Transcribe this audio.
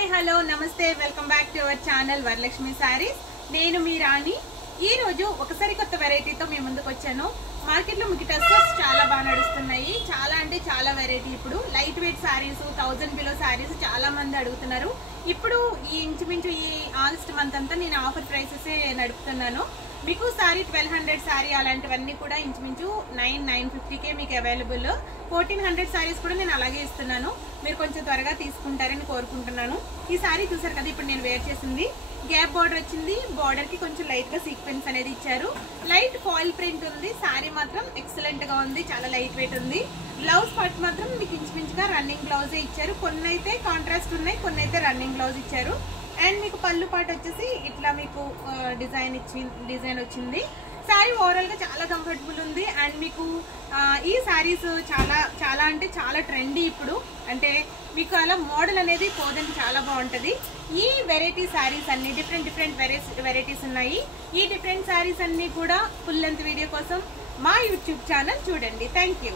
Hi hello నమస్తే welcome back to our channel Varalakshmi saris. నేను మీ రాణి. ఈ రోజు ఒకసారి కొత్త వెరైటీతో మీ ముందుకు వచ్చాను. మార్కెట్లో మీకు టస్సర్స్ చాలా బాగా నడుస్తున్నాయి. చాలా అంటే చాలా వెరైటీ. ఇప్పుడు light weight saris 1000 below saris చాలా మంది అడుగుతున్నారు. ఇప్పుడు ఈ ఇంచుమించు ఈ ఆగస్ట్ మంత్ అంతా నేను ఆఫర్ ప్రైసెస్ నడుపుతున్నాను. మీకు సారీ 1200 సారీ అలాంటివన్నీ కూడా ఇంచుమించు 950కే మీకు అవైలబుల్. 1400 సారీస్ కూడా నేను అలాగే ఇస్తున్నాను. మీరు కొంచెం త్వరగా తీసుకుంటారని కోరుకుంటున్నాను. ఈ సారీ చూసారు కదా, ఇప్పుడు నేను వేర్ చేసింది గ్యాప్ బార్డర్ వచ్చింది. బార్డర్ కి కొంచెం లైట్ గా సీక్వెన్స్ అనేది ఇచ్చారు. లైట్ ఫాయిల్ ప్రింట్ ఉంది. సారీ మాత్రం ఎక్సలెంట్ గా ఉంది, చాలా లైట్ వెయిట్ ఉంది. బ్లౌజ్ పార్ట్ మాత్రం మీకు ఇంచుమించుగా రన్నింగ్ బ్లౌజే ఇచ్చారు. కొన్ని అయితే కాంట్రాస్ట్ ఉన్నాయి, కొన్ని అయితే రన్నింగ్ బ్లౌజ్ ఇచ్చారు. అండ్ మీకు పళ్ళు పాటు వచ్చేసి ఇట్లా మీకు డిజైన్ వచ్చింది. శారీ ఓవరాల్ గా చాలా కంఫర్టబుల్ ఉంది. అండ్ మీకు ఈ శారీస్ చాలా అంటే చాలా ట్రెండీ. ఇప్పుడు అంటే మీకు అలా మోడల్ అనేది పోదని చాలా బాగుంటది. ఈ వెరైటీ శారీస్ అన్ని డిఫరెంట్ వెరైటీస్ ఉన్నాయి. ఈ డిఫరెంట్ శారీస్ అన్ని కూడా ఫుల్ లెంత్ వీడియో కోసం మా యూట్యూబ్ ఛానల్ చూడండి. Thank you.